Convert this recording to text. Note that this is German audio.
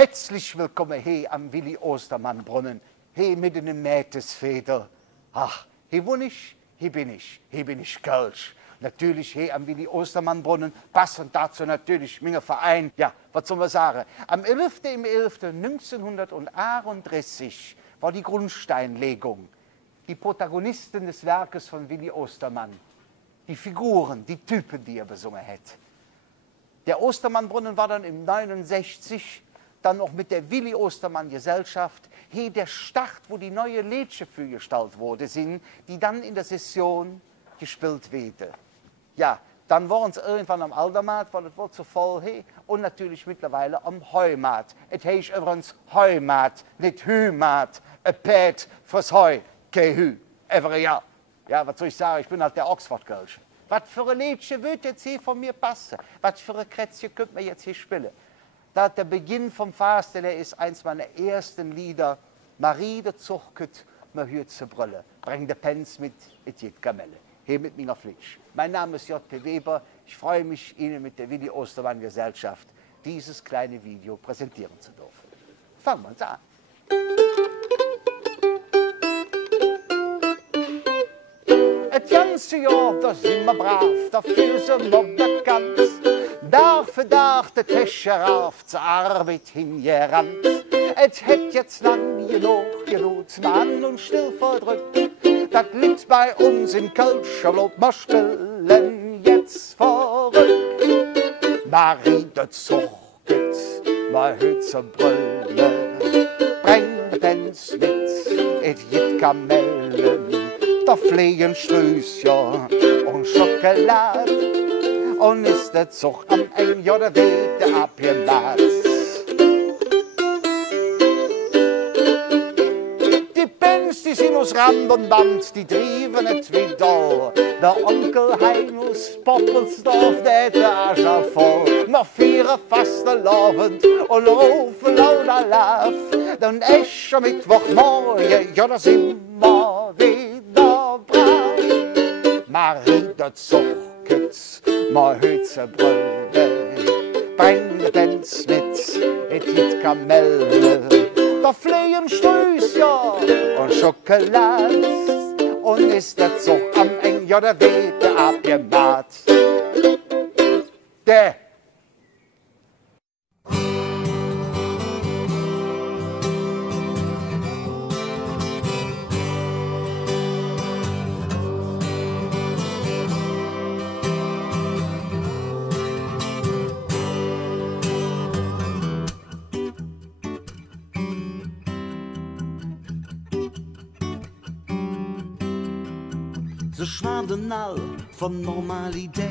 Herzlich willkommen hier am Willi Ostermann Brunnen, hier mitten im Mähtesfeder. Ach, hier wohne ich, hier bin ich Kölsch. Natürlich hier am Willi Ostermann Brunnen, passend dazu natürlich mein Verein. Ja, was soll man sagen? Am 11.11.1931 war die Grundsteinlegung. Die Protagonisten des Werkes von Willi Ostermann, die Figuren, die Typen, die er besungen hat. Der Ostermannbrunnen war dann im 69 dann noch mit der Willi Ostermann Gesellschaft hier der Start, wo die neue Liedje für gestaltet wurde, sind, die dann in der Session gespielt werden. Ja, dann waren es irgendwann am Aldermaat, weil es wurde zu voll hier, und natürlich mittlerweile am Heumaat. Es heißt übrigens Heumaat, nicht Hümaat, ein Pät fürs Heu, kein Hü, every Jahr. Ja, was soll ich sagen, ich bin halt der Oxford-Kölsch. Was für ein Liedchen wird jetzt hier von mir passen? Was für ein Krätzchen könnte man jetzt hier spielen? Da der Beginn vom Fasten, der ist eins meiner ersten Lieder. Marie de Zuchtet, man hört ze brüllen. Bring de Pens mit, et geht Kamelle. Hier mit meiner Flitsch. Mein Name ist J.P. Weber. Ich freue mich, Ihnen mit der Willi Ostermann Gesellschaft dieses kleine Video präsentieren zu dürfen. Fangen wir uns an. Et ganze Jahr, da sind wir brav, dafür sind wir bekannt. Dag für Dag de Tische rauf, zur Arbeit hingerannt. Et hätt jetzt lang genug, Mann und still verdrückt. Das Lied bei uns in Kölsch, bloß mal spielen jetzt verrückt. Marie de Zuchtet, mal hört ze brüllen. Bring de Pens mit, et jit Kamellen. Da fliegen Strüsschen und Schokolade. Und ist der Zug am Ende, ja, der wird der abgemacht. Die Pens, die sind aus Rand und Band, die trieben nicht wie doll. Der Onkel Heinus Poppelsdorf, der hat der Arsch voll. Noch vier Fastenabend und rufen lauter Lauf. Dann ist schon Mittwochmorgen, ja, da sind wir wieder brav. Marie der Zuchtet, mal hört ze brüllen. Bring de Pens mit, et lied Kamelle. Da fliegen Strüsschen und Schokolade. Und ist der Zug am Ende, ja, der wird der abgemacht. Der Ze schwaden all von Normalität.